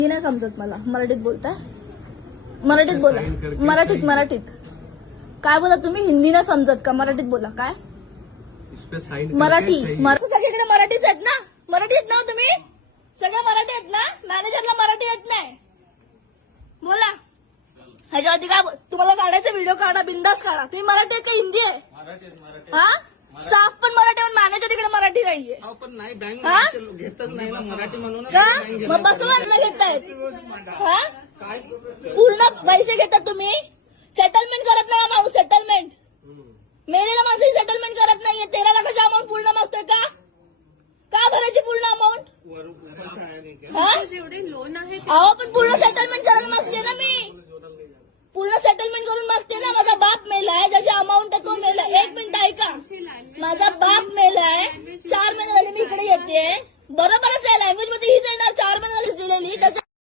हिंदी नाही समजत मला, मराठीत बोलताय? मराठीत बोला, मराठीत काय बोला तुम्ही? हिंदी नाही समजत का? मराठीत बोला. काय मराठी? सगळीकडे मराठीच आहेत ना? मराठी आहेत ना तुम्ही? सगळं मराठी आहेत ना? मॅनेजरला मराठी येत नाही? बोला. ह्याच्यावरती काय तुम्हाला काढायचं? व्हिडिओ काढा, बिंदास काढा. तुम्ही मराठी आहे का हिंदी आहे? हा, स्टाफ पण मराठी, पण मॅनेजर इकडे मराठी नाहीये. पण नाही, बँक घेतच नाही ना मराठी म्हणून. मग बसून घेतायत? हा, पूर्ण पैसे घेतात तुम्ही. सेटलमेंट करत नाही माणूस. सेटलमेंट मेलेला माणूस सेटलमेंट करत नाहीये. 13 लाखाची अमाऊंट पूर्ण मागतोय का? का भरायची पूर्ण अमाऊंट? जेवढे लोन आहे अहो पण पूर्ण सेटलमेंट करून मागते ना मी. पूर्ण सेटलमेंट करून मागते ना. माझा बाप मेलाय, ज्याची अमाऊंट आहे तो मेलाय. 1 मिनिट ऐका. माझा बाप मेलाय, 4 महिने झाले मी इकडे येते. बरोबरच आहे, लँग्वेज मध्ये हीच येणार. 4 महिने झाली दिलेली.